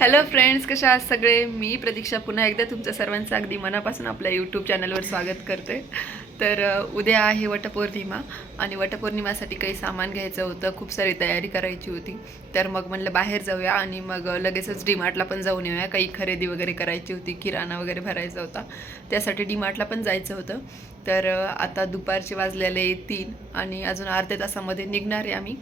Hello friends, कशा आहात सगळे. मी प्रतीक्षा पुन्हा एकदा तुमचं सर्वांचं अगदी मनापासून आपल्या यूट्यूब चॅनलवर स्वागत करते. तर उद्या आहे वटपौर्णिमा आणि वटपौर्णिमासाठी काही सामान घ्यायचं होतं, खूप सारी तयारी करायची होती. तर मग म्हणलं बाहेर जाऊया आणि मग लगेचच डीमार्टला पण जाऊन येऊया. काही खरेदी वगैरे करायची होती, किराणा वगैरे भरायचा होता, त्यासाठी डीमार्टला पण जायचं होतं. तर आता दुपारचे वाजलेले 3 आणि अजून अर्ध्या तासामध्ये निघणार आहे आम्ही.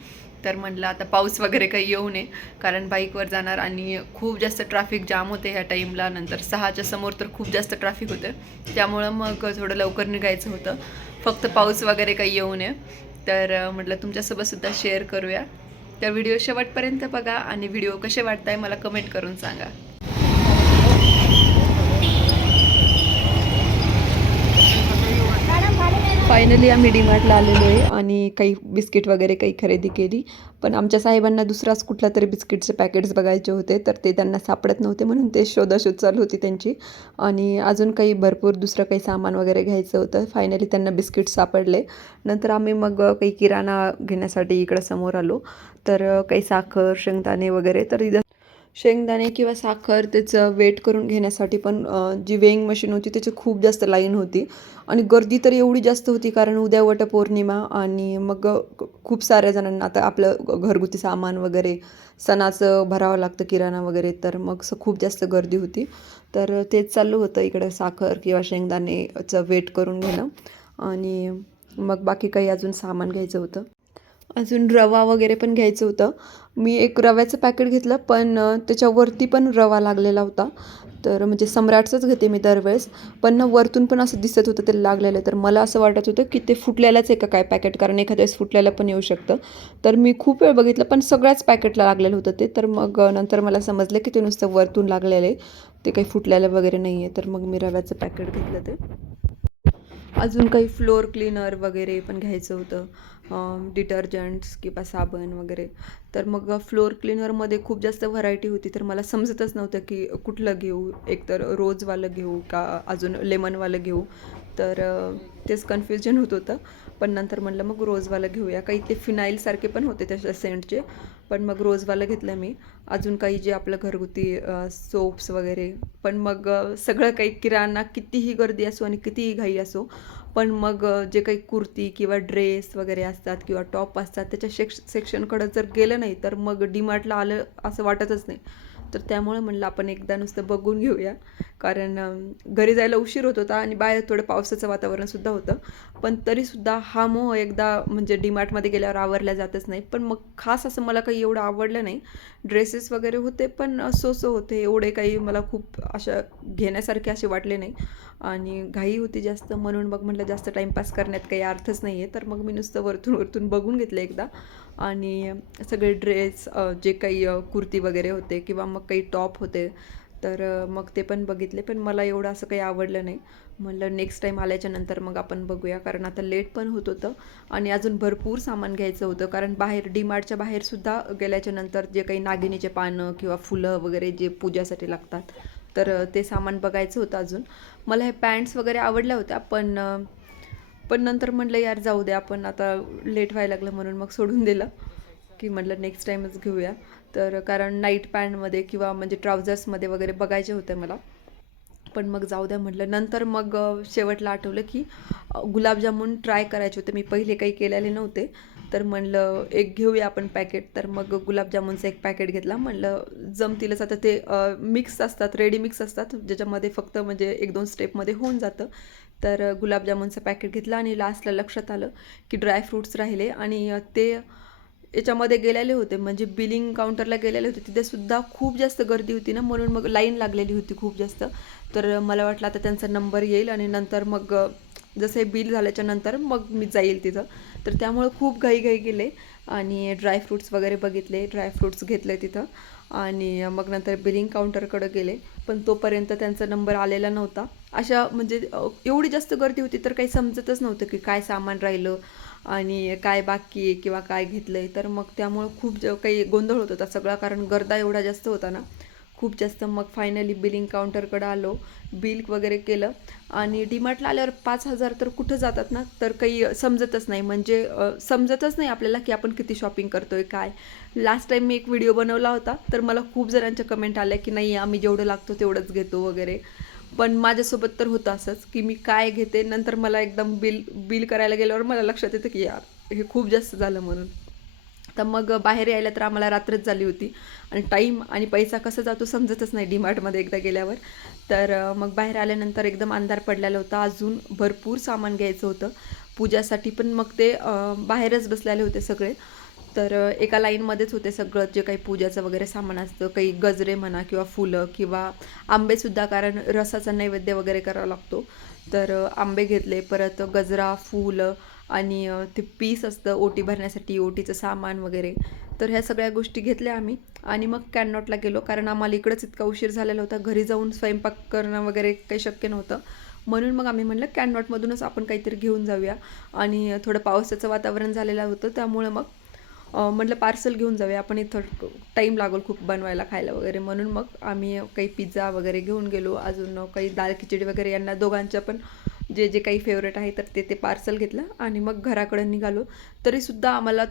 तर म्हटलं आता पाऊस वगैरे काही येऊ नये, कारण बाईकवर जाणार आणि खूप जास्त ट्रॅफिक जाम होते ह्या टाईमला. नंतर 6च्या समोर तर खूप जास्त ट्रॅफिक होतं, त्यामुळं मग थोडं लवकर निघायचं होतं, फक्त पाऊस वगैरे काही येऊ नये. तर म्हटलं तुमच्यासोबतसुद्धा शेअर करूया. तर व्हिडिओ शेवटपर्यंत बघा आणि व्हिडिओ कसे वाटताय मला कमेंट करून सांगा. फायनली आम्ही डीमार्टला आलेलो आहे आणि काही बिस्किट वगैरे काही खरेदी केली. पण आमच्या साहेबांना दुसराच कुठला तरी बिस्किटचे पॅकेट्स बघायचे होते, तर ते त्यांना सापडत नव्हते, म्हणून ते शोधाशोध चालू होती त्यांची. आणि अजून काही भरपूर दुसरं काही सामान वगैरे घ्यायचं होतं. फायनली त्यांना बिस्किट सापडले. नंतर आम्ही मग काही किराणा घेण्यासाठी इकडं समोर आलो. तर काही साखर, शेंगदाणे वगैरे. तर इथं शेंगदाणे किंवा साखर त्याचं वेट करून घेण्यासाठी पण जी वेइंग मशीन होती त्याची खूप जास्त लाईन होती आणि गर्दी तर एवढी जास्त होती, कारण उद्या वटपौर्णिमा आणि मग खूप साऱ्या जणांना आता आपलं घरगुती सामान वगैरे सणाचं भरावं लागतं, किराणा वगैरे. तर मग खूप जास्त गर्दी होती. तर तेच चालू होतं इकडं, साखर किंवा शेंगदाणेचं वेट करून घेणं. आणि मग बाकी काही अजून सामान घ्यायचं होतं. अजून रवा वगैरे पण घ्यायचं होतं. मी एक रव्याचं पॅकेट घेतलं, पण त्याच्यावरती पण रवा लागलेला होता. तर म्हणजे सम्राटचंच घेते मी दरवेळेस, पण ना वरतून पण असं दिसत होतं ते लागलेलं. तर मला असं वाटत होतं की ते फुटलेलंच आहे का काय पॅकेट, कारण एखाद्या वेळेस फुटलेलं पण येऊ शकतं. तर मी खूप वेळ बघितलं, पण सगळ्याच पॅकेटला लागलेलं होतं ते. तर मग नंतर मला समजलं की ते नुसतं वरतून लागलेलं आहे, ते काही फुटलेलं वगैरे नाही आहे. तर मग मी रव्याचं पॅकेट घेतलं ते. अजून काही फ्लोअर क्लीनर वगैरे पण घ्यायचं होतं, डिटर्जंट्स किंवा साबण वगैरे. तर मग फ्लोअर क्लीनरमध्ये खूप जास्त व्हरायटी होती, तर मला समजतच नव्हतं की कुठलं घेऊ, एकतर रोजवालं घेऊ का अजून लेमनवालं घेऊ. तर तेच कन्फ्युजन होत होतं. पण नंतर म्हटलं मग रोजवालं घेऊया. काही ते फिनाईलसारखे पण होते त्याच्या सेंटचे, पण मग रोजवालं घेतलं मी. अजून काही जे आपलं घरगुती सोप्स वगैरे. पण मग सगळं काही किराणा, कितीही गर्दी असो आणि कितीही घाई असो, पण मग जे काही कुर्ती किंवा ड्रेस वगैरे असतात किंवा टॉप असतात त्याच्या सेक्शनकडं जर गेलं नाही तर मग डीमार्टला आलं असं वाटतच नाही. तर त्यामुळे म्हणलं आपण एकदा नुसतं बघून घेऊया, कारण घरी जायला उशीर होत होता आणि बाहेर थोडं पावसाचं वातावरणसुद्धा होतं. पण तरीसुद्धा हा मोह एकदा म्हणजे डीमार्टमध्ये गेल्यावर आवरला जातच नाही. पण मग खास असं मला काही एवढं आवडलं नाही. ड्रेसेस वगैरे होते, पण सो होते, एवढे काही मला खूप अशा घेण्यासारखे असे वाटले नाही. आणि घाई होती जास्त, म्हणून मग म्हटलं जास्त टाईमपास करण्यात काही अर्थच नाही आहे. तर मग मी नुसतं वरतून वरतून बघून घेतलं एकदा. आणि सगळे ड्रेस, जे काही कुर्ती वगैरे होते किंवा मग काही टॉप होते, तर मग ते पण बघितले. पण मला एवढं असं काही आवडलं नाही. म्हटलं नेक्स्ट टाईम आल्याच्या नंतर मग आपण बघूया, कारण आता लेट पण होत होतं आणि अजून भरपूर सामान घ्यायचं होतं. कारण बाहेर डीमार्टच्या बाहेरसुद्धा गेल्याच्या नंतर जे काही नागिनीचे पानं किंवा फुलं वगैरे जे पूजासाठी लागतात, तर ते सामान बघायचं होतं अजून. मला हे पॅन्ट्स वगैरे आवडल्या होत्या, पण नंतर म्हटलं यार जाऊ द्या, आपण आता लेट व्हायला लागलं म्हणून मग सोडून दिलं, की म्हटलं नेक्स्ट टाईमच घेऊया. तर कारण नाईट पॅन्टमध्ये किंवा म्हणजे ट्राउझर्समध्ये वगैरे बघायचे होते मला, पण मग जाऊ द्या म्हटलं. नंतर मग शेवटला आठवलं की गुलाबजामुन ट्राय करायचे होते, मी पहिले काही केलेले नव्हते. तर म्हणलं एक घेऊया आपण पॅकेट. तर मग गुलाबजामुनचं एक पॅकेट घेतला. म्हणलं जमतीलच आता, ते मिक्स असतात, रेडी मिक्स असतात, ज्याच्यामध्ये फक्त म्हणजे 1-2 स्टेपमध्ये होऊन जातं. तर गुलाबजामुनचं पॅकेट घेतलं आणि लास्टला लक्षात आलं की ड्रायफ्रूट्स राहिले आणि ते याच्यामध्ये गेलेले होते, म्हणजे बिलिंग काउंटरला गेलेले होते. तिथेसुद्धा खूप जास्त गर्दी होती ना, म्हणून मग लाईन लागलेली होती खूप जास्त. तर मला वाटलं आता त्यांचा नंबर येईल आणि नंतर मग जसं हे बिल झाल्याच्या नंतर मग मी जाईल तिथं. तर त्यामुळं खूप घाई गेले आणि ड्रायफ्रूट्स वगैरे बघितले, ड्रायफ्रूट्स घेतले तिथं. आणि मग नंतर बिलिंग काउंटरकडे गेले, पण तोपर्यंत त्यांचा नंबर आलेला नव्हता. अशा म्हणजे एवढी जास्त गर्दी होती, तर काही समजतच नव्हतं की काय सामान राहिलं आणि काय बाकी आहे किंवा काय घेतलं आहे. तर मग त्यामुळं खूप काही गोंधळ होत होता सगळा, कारण गर्दा एवढा जास्त होता ना, खूप जास्त. मग फायनली बिलिंग काउंटरकडे आलो, बिल वगैरे केलं आणि डीमार्टला आल्यावर 5,000 तर कुठं जातात ना, तर काही समजतच नाही. म्हणजे समजतच नाही आपल्याला की आपण किती शॉपिंग करतोय काय. लास्ट टाईम मी एक व्हिडिओ बनवला होता, तर मला खूप जणांच्या कमेंट आल्या की नाही आम्ही जेवढं लागतो तेवढंच घेतो वगैरे. पण माझ्यासोबत तर होतं असंच की मी काय घेते, नंतर मला एकदम बिल बिल करायला गेल्यावर मला लक्षात येतं की यार हे खूप जास्त झालं म्हणून. तर मग बाहेर यायला तर आम्हाला रात्रच झाली होती आणि टाईम आणि पैसा कसा जातो समजतच नाही डीमार्टमध्ये एकदा गेल्यावर. तर मग बाहेर आल्यानंतर एकदम अंधार पडलेला होता. अजून भरपूर सामान घ्यायचं होतं पूजासाठी, पण मग ते बाहेरच बसलेले होते सगळे. तर एका लाईनमध्येच होते सगळं जे काही पूजाचं वगैरे सामान असतं, काही गजरे म्हणा किंवा फुलं किंवा आंबेसुद्धा, कारण रसाचा नैवेद्य वगैरे करावा लागतो. तर आंबे घेतले, परत गजरा, फुलं आणि ते पीस असतं ओटी भरण्यासाठी, ओटीचं सामान वगैरे. तर ह्या सगळ्या गोष्टी घेतल्या आम्ही आणि मग कॅनॉटला गेलो, कारण आम्हाला इकडंच इतका उशीर झालेला होता. घरी जाऊन स्वयंपाक करणं वगैरे काही शक्य नव्हतं. म्हणून मग आम्ही म्हणलं कॅनॉटमधूनच आपण काहीतरी घेऊन जाऊया. आणि थोडं पावसाचं वातावरण झालेलं होतं, त्यामुळे मग म्हटलं पार्सल घेऊन जाऊया आपण, इथं टाईम लागेल खूप बनवायला खायला वगैरे. म्हणून मग आम्ही काही पिझ्झा वगैरे घेऊन गेलो, अजून काही दाल खिचडी वगैरे, यांना दोघांच्या पण जे जे काही फेवरेट आहे तर ते पार्सल घेतलं आणि मग घराकडे निघालो. तरीसुद्धा आम्हाला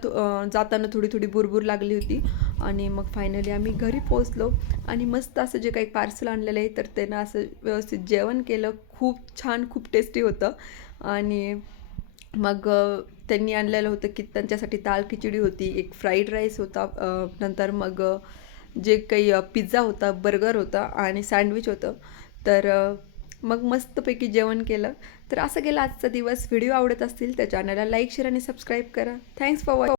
जाताना थोडी थोडी बुरबुर लागली होती. आणि मग फायनली आम्ही घरी पोहोचलो आणि मस्त असं जे काही पार्सल आणलेलं आहे तर ते ना असं व्यवस्थित जेवण केलं. खूप छान, खूप टेस्टी होतं. आणि मग त्यांनी आणलेलं होतं की त्यांच्यासाठी दाल खिचडी होती, एक फ्राईड राईस होता, नंतर मग जे काही पिझ्झा होता, बर्गर होता आणि सँडविच होतं. तर मग मस्तपैकी जेवण केलं. तर असं गेला आजचा दिवस. व्हिडिओ आवडत असतील तर चॅनलला लाईक, शेअर आणि सबस्क्राईब करा. Thanks for watching.